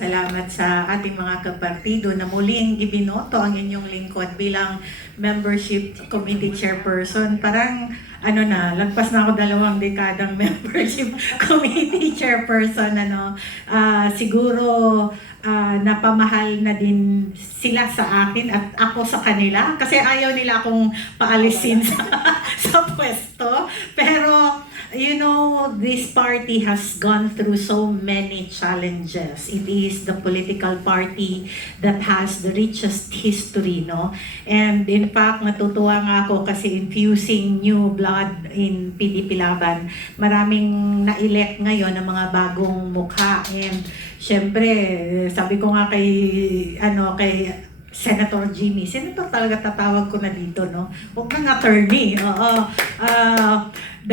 Salamat sa ating mga kapartido na muling ibinoto ang inyong lingkod bilang membership committee chairperson. Parang lagpas na ako 2 dekadang membership committee chairperson. Siguro napamahal na din sila sa akin at ako sa kanila kasi ayaw nila akong paalisin sa pwesto. Pero this party has gone through so many challenges. It is the political party that has the richest history, no? And in fact, natutuwa nga ako kasi infusing new blood in PDP Laban. Maraming na-elect ngayon ng mga bagong mukha. And syempre, sabi ko nga kay Senator Jimmy. Senator talaga tatawag ko na dito, no? Huwag kang attorney. Oo. 2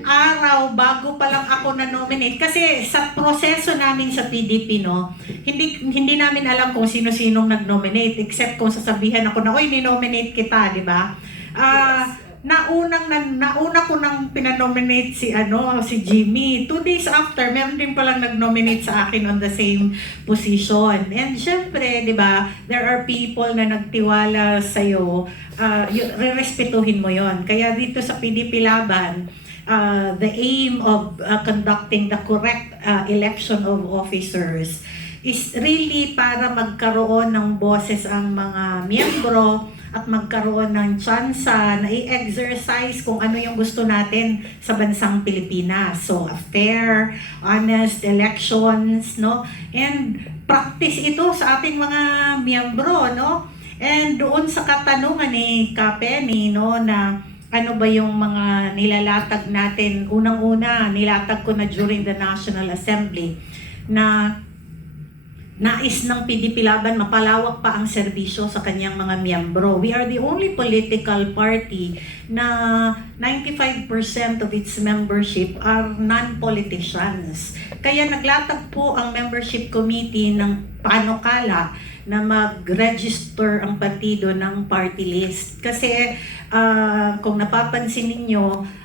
araw bago pa lang ako na-nominate. Kasi sa proseso namin sa PDP, no, hindi namin alam kung sino-sinong nag-nominate except kung sasabihan ako na, oy, ni-nominate kita, di ba? Nauna ko nang pinanominate si Jimmy. 2 days after, meron din palang nag-nominate sa akin on the same position. And syempre, di ba, there are people na nagtiwala sa'yo, re-respetuhin mo yon. Kaya dito sa PDP Laban, the aim of conducting the correct election of officers is really para magkaroon ng boses ang mga miyembro at magkaroon ng tsansa na i-exercise kung ano yung gusto natin sa bansang Pilipinas. So, a fair, honest elections, no? And practice ito sa ating mga miyembro, no? And doon sa katanungan ni Penny, no, na ano ba yung mga nilalatag natin, unang-una, nilatag ko na during the National Assembly, na nais ng PDP Laban mapalawak pa ang serbisyo sa kanyang mga miyembro. We are the only political party na 95% of its membership are non-politicians. Kaya naglatag po ang membership committee ng panukala na mag-register ang partido ng party list. Kasi kung napapansin ninyo,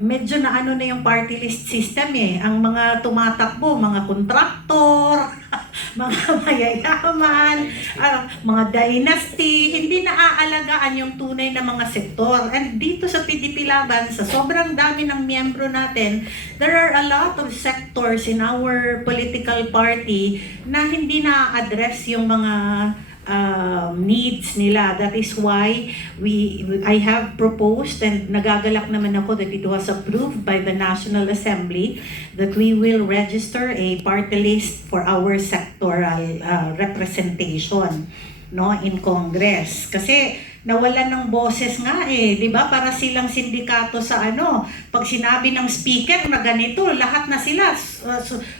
medyo na yung party list system eh. Ang mga tumatakbo, mga kontraktor, mga mayayaman, mga dynasty, hindi naaalagaan yung tunay na mga sektor. And dito sa PDP Laban, sa sobrang dami ng miyembro natin, there are a lot of sectors in our political party na hindi na-address yung mga needs nila. That is why I have proposed, and nagagalak naman ako that it was approved by the National Assembly, that we will register a party list for our sectoral representation, no, in Congress. Kasi nawalan ng boses nga eh, di ba? Para silang sindikato sa pag sinabi ng speaker na ganito, lahat na sila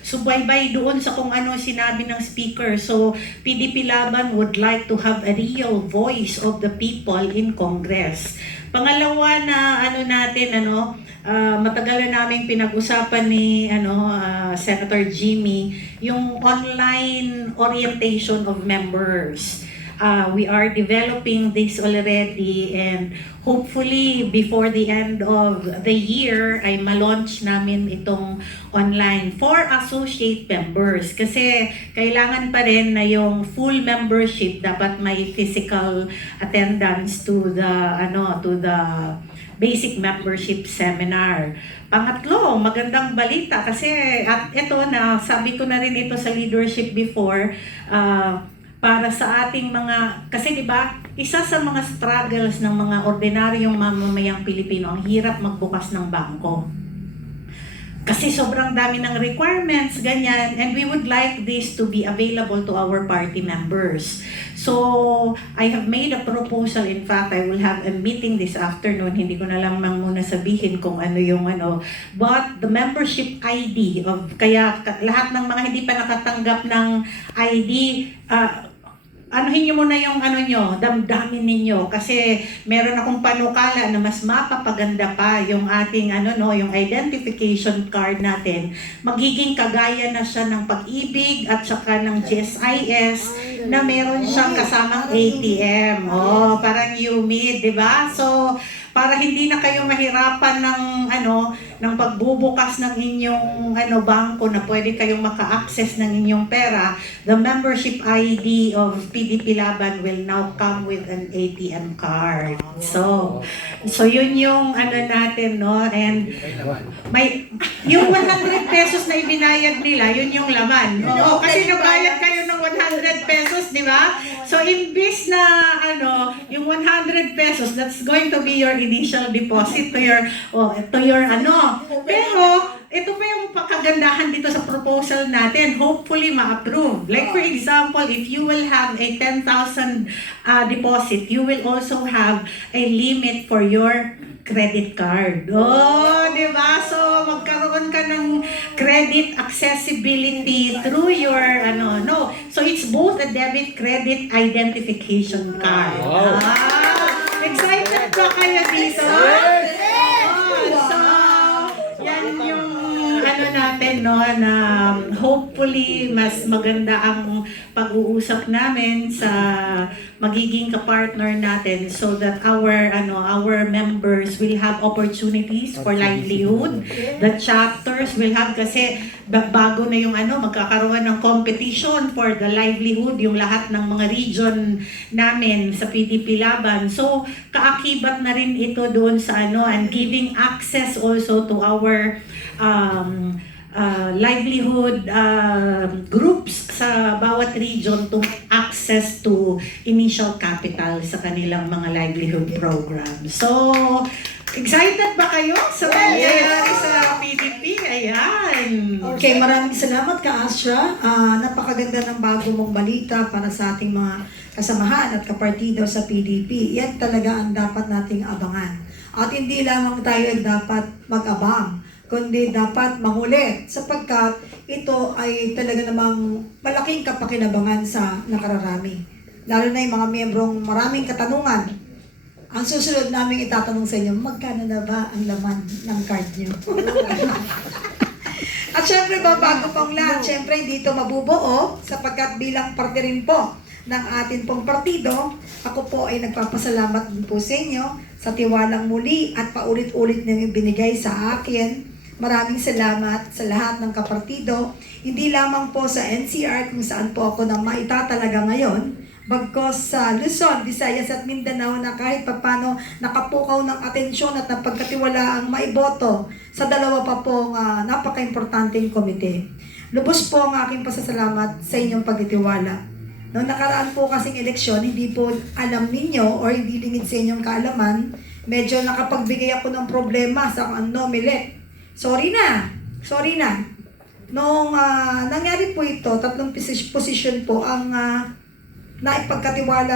subaybay doon sa kung ano sinabi ng speaker. So, PDP Laban would like to have a real voice of the people in Congress. Pangalawa na matagal na naming pinag-usapan ni Senator Jimmy, yung online orientation of members. We are developing this already, and hopefully before the end of the year ay ma-launch namin itong online for associate members. Kasi kailangan pa rin na yung full membership dapat may physical attendance to the basic membership seminar. Pangatlo, magandang balita kasi at ito na sabi ko na rin ito sa leadership before, para sa ating mga, kasi di ba, isa sa mga struggles ng mga ordinaryong mamamayang Pilipino, ang hirap magbukas ng bangko. Kasi sobrang dami ng requirements, ganyan, and we would like this to be available to our party members. So, I have made a proposal. In fact, I will have a meeting this afternoon. Hindi ko na lang muna sabihin kung ano yung But the membership ID, kaya lahat ng mga hindi pa nakatanggap ng ID, anuhin nyo muna yung damdamin ninyo. Kasi meron akong panukala na mas mapapaganda pa yung ating yung identification card natin. Magiging kagaya na siya ng Pag-ibig at saka ng GSIS na meron siyang kasamang ATM. Parang UMID, di ba? So, para hindi na kayo mahirapan ng ng pagbubukas ng inyong bangko na pwede kayong maka-access ng inyong pera, the membership ID of PDP Laban will now come with an ATM card. So yun yung natin, no? And may yung 100 pesos na ibinayad nila, yun yung laman. Oo, kasi nabayad kayo ng 100 pesos, di ba? So imbis na yung 100 pesos, that's going to be your initial deposit to your Pero ito pa yung pagkagandahan dito sa proposal natin, hopefully ma-approve. Like for example, if you will have a 10,000 deposit, you will also have a limit for your credit card. Oh, di ba? So magkaroon ka ng credit accessibility through your So it's both a debit credit identification card. Wow. Excited ba kayo dito? So yan yung natin, no, na hopefully mas maganda ang pag-uusap namin sa magiging kapartner natin so that our members will have opportunities for livelihood. The chapters will have, kasi bago na yung magkakaroon ng competition for the livelihood, yung lahat ng mga region namin sa PDP Laban. So kaakibat na rin ito doon sa and giving access also to our livelihood groups sa bawat region to access to initial capital sa kanilang mga livelihood programs. So, excited ba kayo sa mangyayari sa PDP? Ayan. Okay, maraming salamat ka, Astra. Napakaganda ng bago mong balita para sa ating mga kasamahan at kapartido sa PDP. Yan talaga ang dapat nating abangan. At hindi lamang tayo dapat mag-abang, kundi dapat mangulit sapagkat ito ay talaga namang malaking kapakinabangan sa nakararami. Lalo na yung mga miyembrong maraming katanungan. Ang susunod namin itatanong sa inyo, magkano na ba ang laman ng card nyo? At syempre bago pong lahat, syempre dito mabubuo sapagkat bilang parte rin po ng atin pong partido, ako po ay nagpapasalamat din po sa inyo sa tiwalang muli at paulit-ulit na ibinigay sa akin. Maraming salamat sa lahat ng kapartido, hindi lamang po sa NCR kung saan po ako nang maitatalaga ngayon, bagkos sa Luzon, Visayas at Mindanao na kahit papano nakapukaw ng atensyon at napagkatiwalaang maiboto sa dalawa pa pong napaka-importanteng komite. Lubos po ang aking pasasalamat sa inyong pagtitiwala. Noong nakaraan po kasing eleksyon, hindi po alam ninyo or hindi lingid sa inyong kaalaman, medyo nakapagbigay ako ng problema sa Nomelec. Sorry na. Noong nangyari po ito, 3 posisyon po ang naipagkatiwala